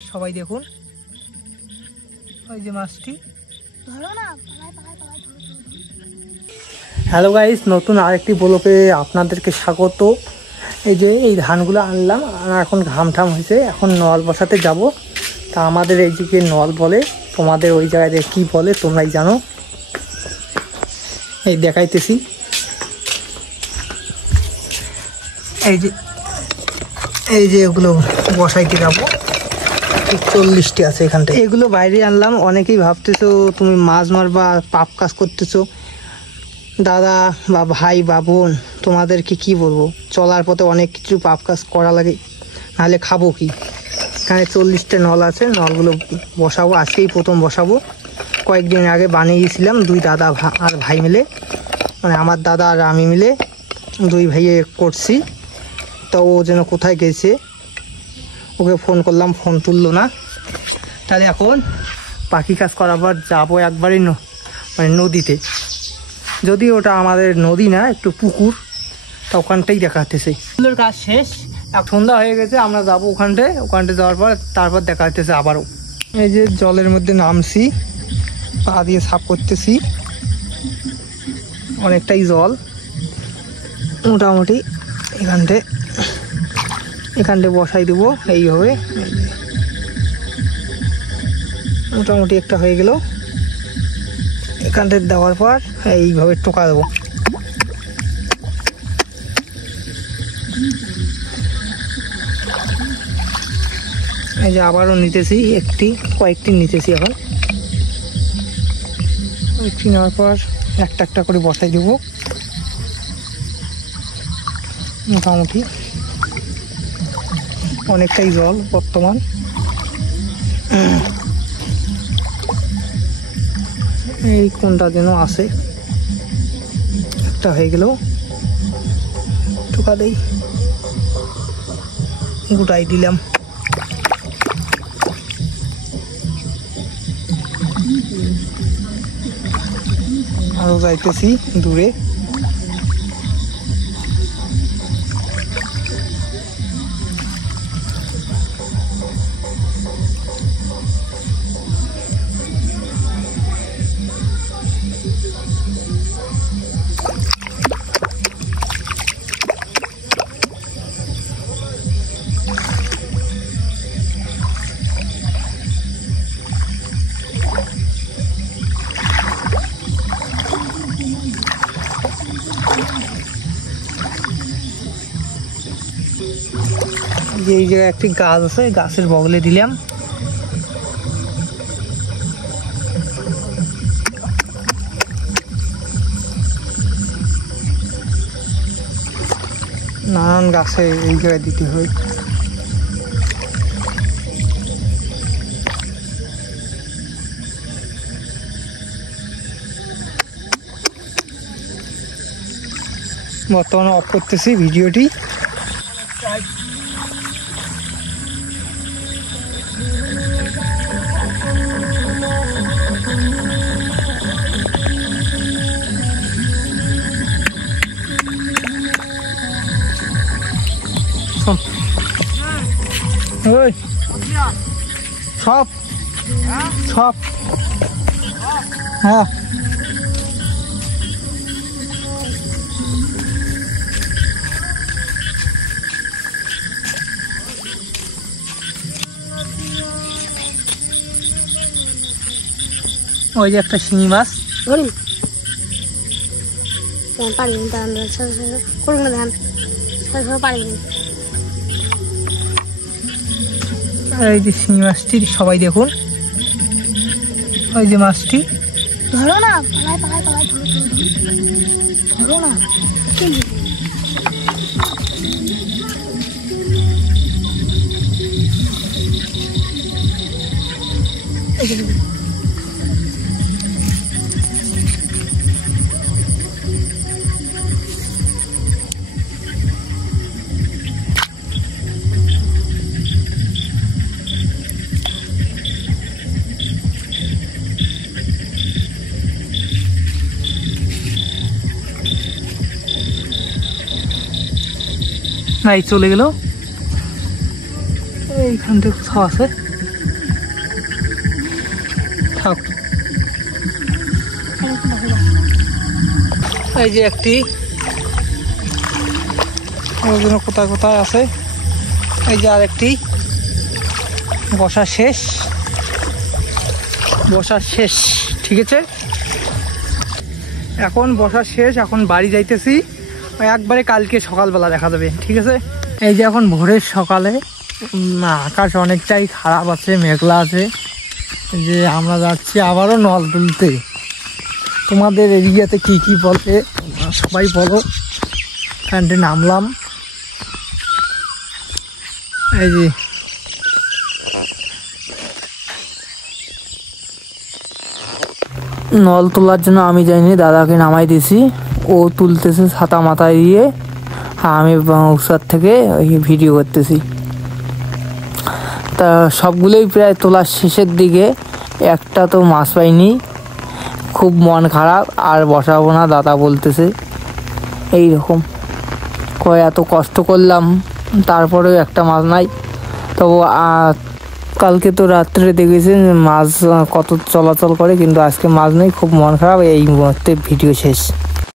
সবাই দেখুন ওই যে মাছটি। হ্যালো গাইস, নতুন আরেকটি ব্লগে আপনাদেরকে স্বাগত। এই যে এই ধানগুলো আনলাম, এখন ঘাম ঠাম হয়েছে, এখন নল বসাতে যাব। তা আমাদের এই দিকে নল বলে, তোমাদের ওই জায়গায় কি বলে তোমরাই জানো। এই দেখাইতেছি, এই যে এগুলো বসাইতে যাবো। 40টি আছে এখানটা। এগুলো বাইরে আনলাম। অনেকেই ভাবতেছো তুমি মাছ মারবা, পাপ কাজ করতেছো। দাদা বা ভাই বা বোন, তোমাদেরকে কি বলবো, চলার পথে অনেক কিছু পাপ কাজ করা লাগে, নাহলে খাবো কি। এখানে 40টা নল আছে, নলগুলো বসাবো। আজকেই প্রথম বসাবো। কয়েকদিন আগে বানিয়ে গেছিলাম, দুই দাদা আর ভাই মিলে, মানে আমার দাদা আর আমি মিলে দুই ভাইয়ে করছি। তা ও যেন কোথায় গেছে, ওকে ফোন করলাম, ফোন তুললো না। তাহলে এখন পাখি কাজ করাবার যাবো একবারই মানে নদীতে। যদি ওটা আমাদের নদী না, একটু পুকুর, তা ওখানটাই দেখাতেছে। সুন্দর কাজ শেষ, সন্ধ্যা হয়ে গেছে, আমরা যাবো ওখানটায় যাওয়ার পর তারপর দেখা যাচ্ছে আবারও। এই যে জলের মধ্যে নামছি, পা দিয়ে সাফ করতেছি, অনেকটাই জল মোটামুটি। এখানটায় বসাই দেবো এইভাবে। মোটামুটি একটা হয়ে গেল। এখানটায় দেওয়ার পর এইভাবে টোকা দেবো। এই যে আবারও নিতেছি, কয়েকটি নিতেছি। এখন কয়েকটি নেওয়ার পর একটা একটা করে বসাই দেবো। মোটামুটি অনেকটাই জল বর্তমান। এই কোনটা যেন আছে, একটা হয়ে গেল। টোকা দেই, গোটাই দিলাম। আরো যাইতেছি দূরে। এই জায়গায় একটি গাছ আছে, গাছের বগলে দিলাম। নানান গাছে এই জায়গায় দিতে হয়। বর্তমানে অফ করতেছি ভিডিওটি। সব হ্যাঁ, ওই যে একটা শিঙি মাছ। এই যে শিঙি মাছটি, সবাই দেখুন ওই যে মাছটি। ধরো না, ধরো না। নাই চলে গেল, এইখান থেকে কোথাও আছে। থাক। এই যে একটি কোথায় কোথায় আছে, এই যে আরেকটি বসা শেষ, বসা শেষ। ঠিক আছে, এখন বসা শেষ, এখন বাড়ি যাইতেছি, একবারে কালকে সকালবেলা দেখা যাবে। ঠিক আছে, এই যে এখন ভোরের সকালে, আকাশ অনেকটাই খারাপ আছে, মেঘলা আছে। যে আমরা যাচ্ছি আবারও নল তুলতে। তোমাদের এরিয়াতে কি কি বলে সবাই বলো। কারেন্টে নামলাম, এই যে নল তোলার জন্য আমি যাইনি, দাদাকে নামাই দিছি, ও তুলতেছে ছাতা মাথায় দিয়ে, আমি উৎসার থেকে ভিডিও করতেছি। তা সবগুলোই প্রায় তোলার শেষের দিকে, একটা তো মাছ পাইনি, খুব মন খারাপ, আর বসাবো না দাদা বলতেছে। এই রকম কয় এত কষ্ট করলাম, তারপরেও একটা মাছ নাই। তবু কালকে তো রাত্রে দেখেছেন মাছ কত চলাচল করে, কিন্তু আজকে মাছ নেই, খুব মন খারাপ। এই মুহূর্তে ভিডিও শেষ।